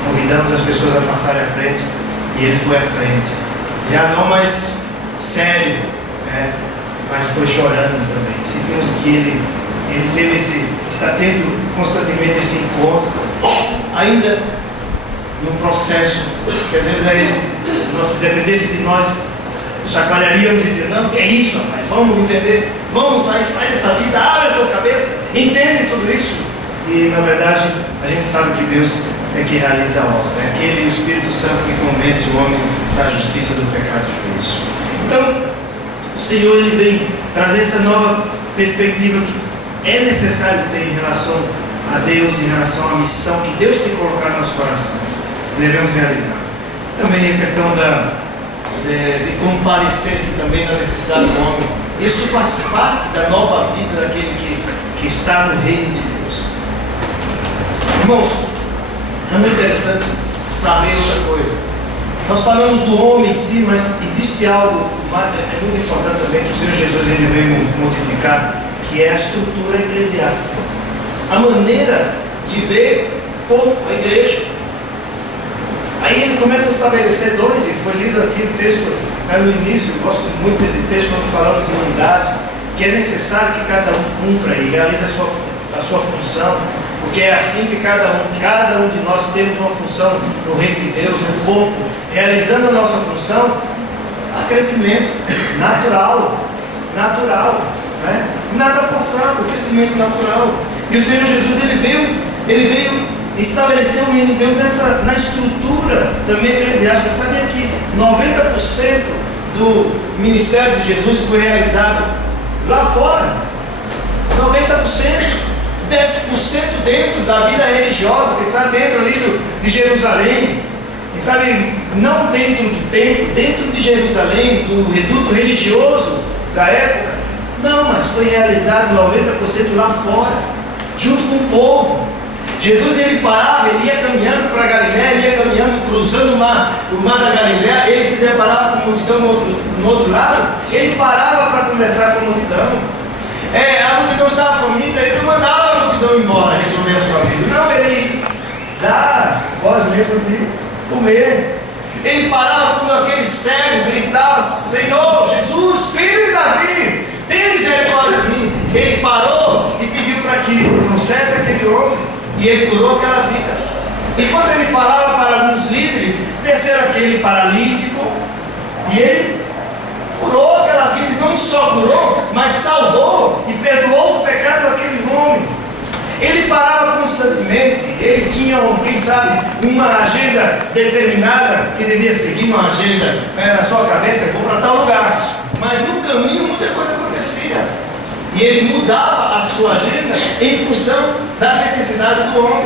convidamos as pessoas a passarem à frente e ele foi à frente. Já não mais sério, né? Mas foi chorando também. Sentimos que ele está tendo constantemente esse encontro, ainda no processo, que às vezes se dependesse de nós, chacoalharíamos e dizer: não, que é isso, rapaz, vamos entender, vamos sair dessa vida, abre a tua cabeça, entende tudo isso. E na verdade, a gente sabe que Deus é que realiza a obra, é aquele Espírito Santo que convence o homem da justiça, do pecado e do juízo. Então, o Senhor ele vem trazer essa nova perspectiva que é necessário ter em relação a Deus, em relação à missão que Deus tem colocado no nosso coração, que devemos realizar. Também a questão de comparecer-se também da necessidade do homem. Isso faz parte da nova vida daquele que está no reino de Deus. Irmãos, é muito interessante saber outra coisa. Nós falamos do homem em si, mas existe algo, é muito importante também, que o Senhor Jesus ele veio modificar, que é a estrutura eclesiástica, a maneira de ver como a igreja. Aí ele começa a estabelecer dons, e foi lido aqui o texto no início. Eu gosto muito desse texto quando falamos de unidade, que é necessário que cada um cumpra e realize a sua função, porque é assim que cada um de nós temos uma função no reino de Deus, no corpo, realizando a nossa função, há crescimento natural, né? Nada forçado, crescimento natural. E o Senhor Jesus ele veio estabelecer o reino de Deus na estrutura também eclesiástica. Sabia que 90% do ministério de Jesus foi realizado lá fora? 90%. 10% dentro da vida religiosa, quem sabe dentro ali de Jerusalém, quem sabe não dentro do templo, dentro de Jerusalém, do reduto religioso da época. Não, mas foi realizado 90% lá fora, junto com o povo. Jesus ele parava, ele ia caminhando para Galiléia, ele ia caminhando, cruzando o mar da Galiléia, ele se deparava com a multidão no outro lado, ele parava para conversar com a multidão. A multidão estava faminta, ele não mandava a multidão embora resolver a sua vida. Não, ele dá voz mesmo de comer. Ele parava quando aquele cego gritava: Senhor, Jesus, filho de Davi, tem misericórdia de mim. Ele parou e pediu para que trouxesse aquele homem, e ele curou aquela vida. E quando ele falava para alguns líderes, desceram aquele paralítico, e ele curou aquela vida. Não só curou, mas salvou e perdoou o pecado daquele homem. Ele parava constantemente, ele tinha, quem sabe, uma agenda determinada que devia seguir, uma agenda na sua cabeça: eu vou para tal lugar. Mas no caminho muita coisa acontecia, e ele mudava a sua agenda em função da necessidade do homem.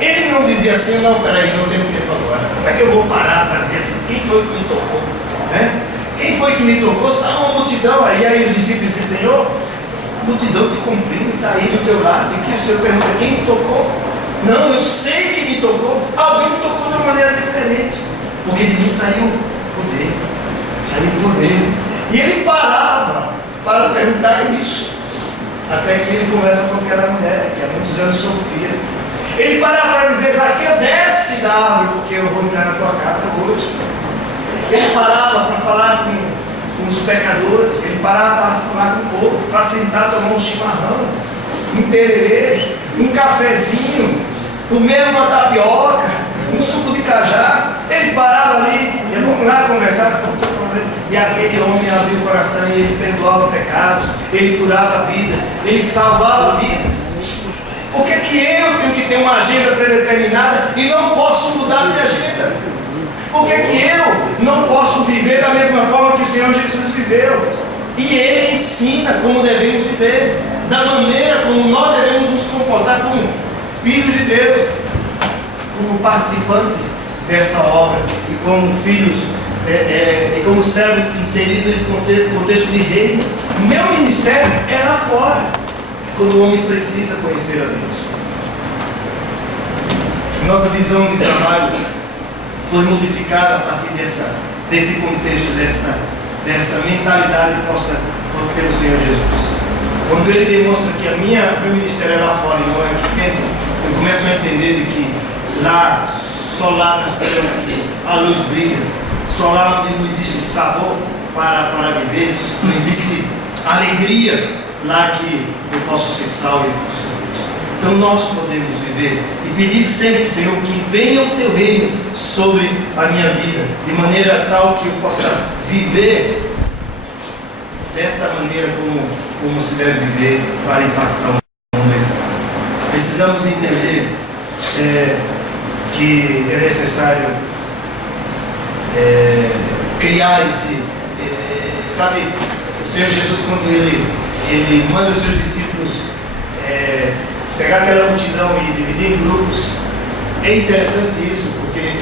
Ele não dizia assim: não, peraí, não tenho tempo agora, como é que eu vou parar para dizer assim, quem foi que me tocou, né? Quem foi que me tocou? Estava uma multidão aí os discípulos disseram: Senhor, a multidão te comprime, está aí do teu lado. E que o Senhor pergunta: quem me tocou? Não, eu sei que me tocou. Alguém me tocou de uma maneira diferente, porque de mim saiu poder. E ele parava para perguntar isso, até que ele conversa com aquela mulher que há muitos anos sofria. Ele parava para dizer: Zaqueu, desce da árvore, porque eu vou entrar na tua casa hoje. Ele parava para falar com os pecadores, ele parava para falar com o povo, para sentar, tomar um chimarrão, um tererê, um cafezinho, comer uma tapioca, um suco de cajá. Ele parava ali, e vamos lá conversar com o teu problema. E aquele homem abriu o coração e ele perdoava pecados, ele curava vidas, ele salvava vidas. Por que eu tenho que ter uma agenda predeterminada e não posso mudar a minha agenda? Por que eu não posso viver da mesma forma que o Senhor Jesus viveu? E Ele ensina como devemos viver, da maneira como nós devemos nos comportar como filhos de Deus, como participantes dessa obra e como filhos e como servos inseridos nesse contexto de reino. Meu ministério é lá fora, quando o homem precisa conhecer a Deus. Nossa visão de trabalho foi modificada a partir desse contexto, dessa mentalidade posta pelo Senhor Jesus. Quando Ele demonstra que meu ministério é lá fora e não é aqui dentro, eu começo a entender de que lá, só lá nas terras que a luz brilha, só lá onde não existe sabor para viver, não existe alegria, lá que eu posso ser salvo e posso ser luz. Então nós podemos viver e pedir sempre, Senhor, que venha o Teu reino sobre a minha vida, de maneira tal que eu possa viver desta maneira como se deve viver para impactar o mundo aí fora. Precisamos entender que é necessário criar esse, sabe, o Senhor Jesus, quando ele manda os seus discípulos pegar aquela multidão e dividir em grupos. É interessante isso, porque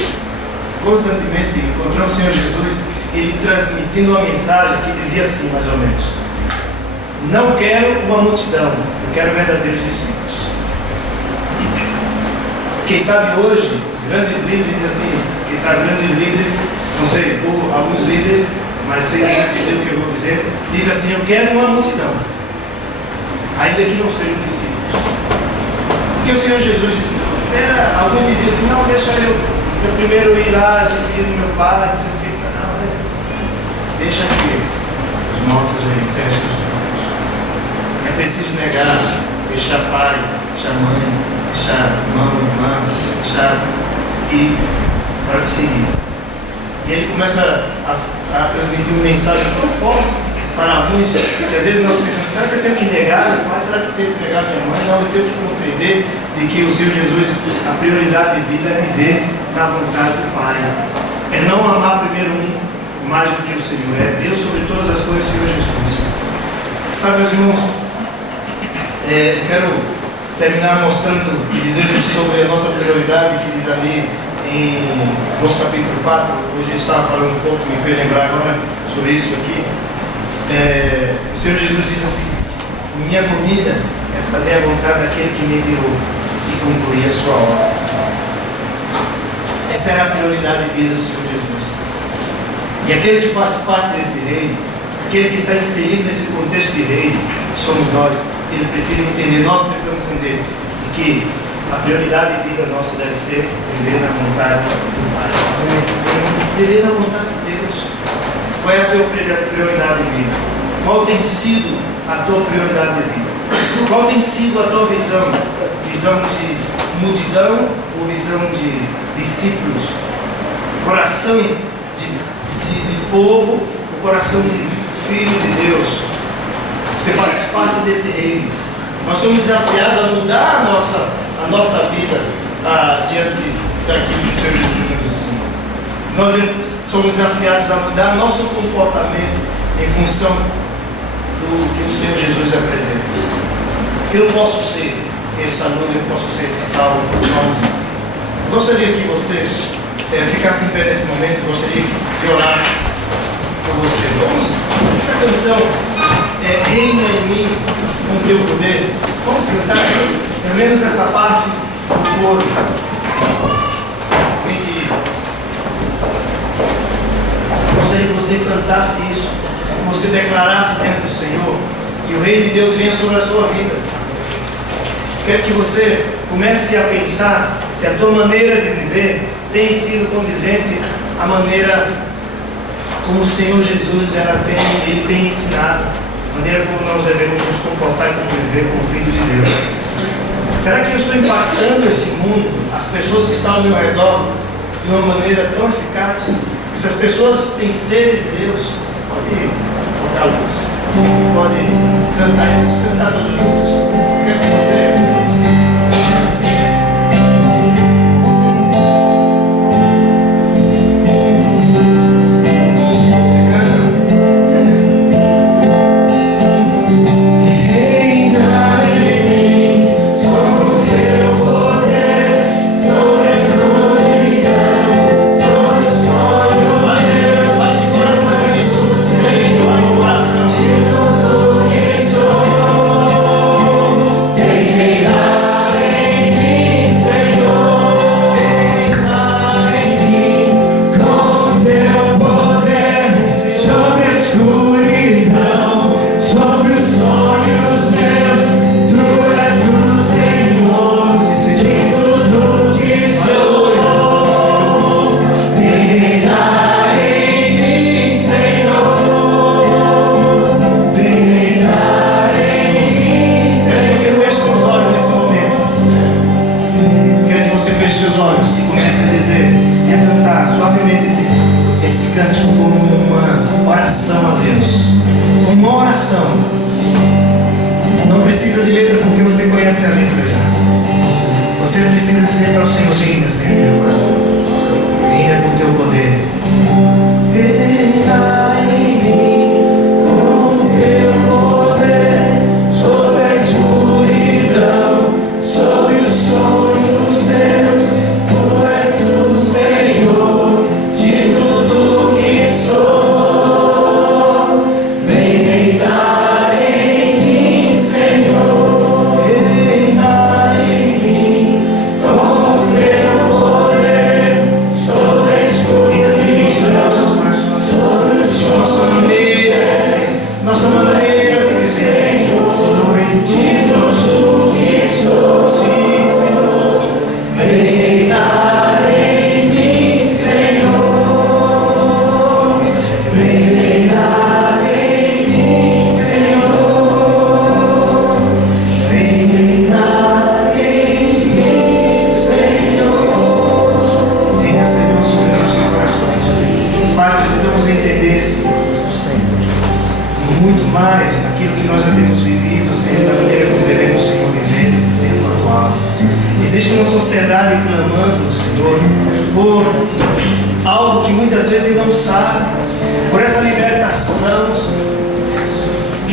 constantemente encontramos o Senhor Jesus, Ele transmitindo uma mensagem que dizia assim, mais ou menos: não quero uma multidão, eu quero verdadeiros discípulos. Quem sabe hoje, os grandes líderes dizem assim, quem sabe grandes líderes, não sei, ou alguns líderes, mas sei entender o que eu vou dizer, diz assim: eu quero uma multidão, ainda que não sejam discípulos. Porque o Senhor Jesus disse: não, espera. Alguns diziam assim: não, deixa eu primeiro ir lá, despedir do meu pai, não sei o que. Não, deixa que os mortos testem os corpos. É preciso negar, deixar pai, deixar mãe, deixar irmão, irmã, deixar ir para me seguir. E ele começa a transmitir mensagens tão fortes para alguns, que às vezes nós pensamos: será que eu tenho que negar meu pai? Será que eu tenho que negar minha mãe? Não, eu tenho que compreender de que o Senhor Jesus, a prioridade de vida é viver na vontade do Pai. É não amar primeiro um mais do que o Senhor. É Deus sobre todas as coisas, o Senhor Jesus. Sabe, meus irmãos, eu quero terminar mostrando e dizendo sobre a nossa prioridade, que diz ali em João capítulo 4. Hoje eu estava falando um pouco, me fez lembrar agora sobre isso aqui. O Senhor Jesus disse assim: minha comida é fazer a vontade daquele que me enviou e concluir a sua obra. Essa era a prioridade de vida do Senhor Jesus. E aquele que faz parte desse reino, aquele que está inserido nesse contexto de reino, somos nós. Ele precisa entender, nós precisamos entender de que a prioridade de vida nossa deve ser viver na vontade do Pai. Viver na vontade de Deus. Qual é a tua prioridade de vida? Qual tem sido a tua prioridade de vida? Qual tem sido a tua visão? Visão de multidão ou visão de discípulos? Coração de povo ou coração de filho de Deus? Você faz parte desse reino. Nós somos desafiados a mudar a nossa vida diante daquilo que o Senhor Jesus nos ensina. Nós somos desafiados a mudar nosso comportamento em função do que o Senhor Jesus apresenta. Eu posso ser essa luz, eu posso ser esse sal. Gostaria que você ficasse em pé nesse momento. Gostaria de orar por você. Vamos, essa canção reina em mim com teu poder. Vamos cantar pelo menos essa parte do coro. Gostaria que você cantasse isso, que você declarasse diante do Senhor, que o reino de Deus venha sobre a sua vida. Quero que você comece a pensar se a tua maneira de viver tem sido condizente à maneira como o Senhor Jesus Ele tem ensinado, a maneira como nós devemos nos comportar e conviver como filhos de Deus. Será que eu estou impactando esse mundo, as pessoas que estão ao meu redor, de uma maneira tão eficaz? Essas pessoas têm sede de Deus. Pode tocar a luz, pode cantar, e vamos cantar todos juntos. Quero que você...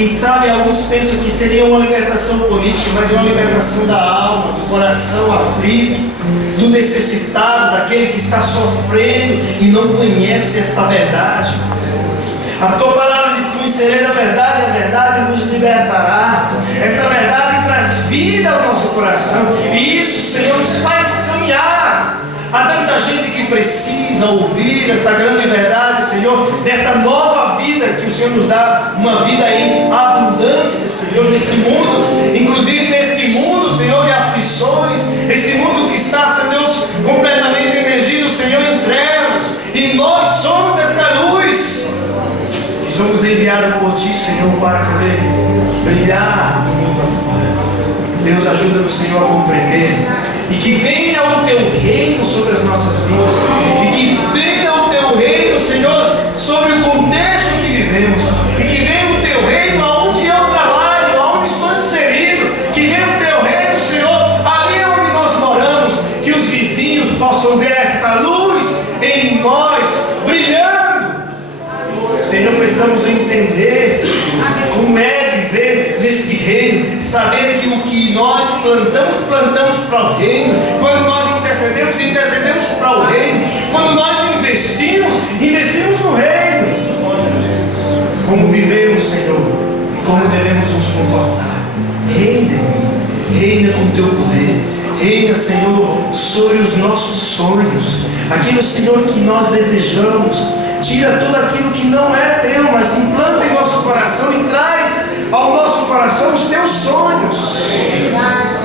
Quem sabe alguns pensam que seria uma libertação política, mas é uma libertação da alma, do coração aflito, do necessitado, daquele que está sofrendo e não conhece esta verdade. A tua palavra diz: conhecereis a verdade vos libertará. Esta verdade traz vida ao nosso coração, e isso, Senhor, nos faz caminhar. Há tanta gente que precisa ouvir esta grande verdade, Senhor, desta nova vida que o Senhor nos dá, uma vida em abundância, Senhor, neste mundo, inclusive neste mundo, Senhor, de aflições, esse mundo que está, Senhor Deus, completamente emergido, Senhor, em trevas, e nós somos esta luz, que somos enviados por Ti, Senhor, para poder brilhar no mundo afora. Deus, ajuda-nos, Senhor, a compreender, e que venha o Teu reino sobre as nossas vidas, e que venha o Teu reino, Senhor, sobre o contexto que vivemos, e que venha o Teu reino aonde eu trabalho, aonde estou inserido, que venha o Teu reino, Senhor, ali onde nós moramos, que os vizinhos possam ver esta luz em nós, brilhando. Senhor, precisamos entender, Senhor, como é viver neste reino, saber que o que nós plantamos para o reino. Quando nós intercedemos para o reino. Quando nós investimos no reino. Como vivemos, Senhor, e como devemos nos comportar. Reina em mim, reina com o Teu poder. Reina, Senhor, sobre os nossos sonhos, aquilo, Senhor, que nós desejamos. Tira tudo aquilo que não é Teu, mas implanta em nosso coração e traz ao nosso coração os Teus sonhos,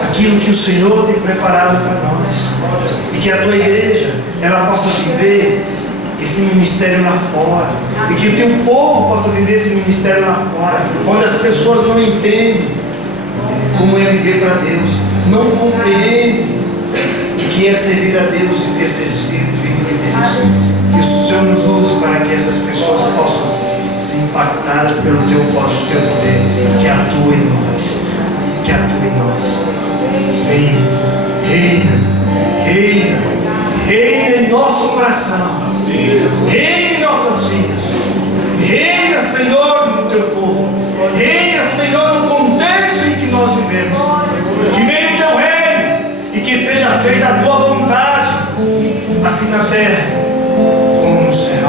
aquilo aquilo que o Senhor tem preparado para nós. E que a tua igreja, ela possa viver esse ministério lá fora. E que o teu povo possa viver esse ministério lá fora. Onde as pessoas não entendem como é viver para Deus. Não compreendem o que é servir a Deus e o que é ser filho de Deus. Que o Senhor nos use para que essas pessoas possam ser impactadas pelo teu poder, que atua em nós, que atua em nós. Venha, reina em nosso coração, reina em nossas vidas, reina, Senhor, no teu povo, reina, Senhor, no contexto em que nós vivemos. Que venha o teu reino e que seja feita a tua vontade, assim na terra como no céu.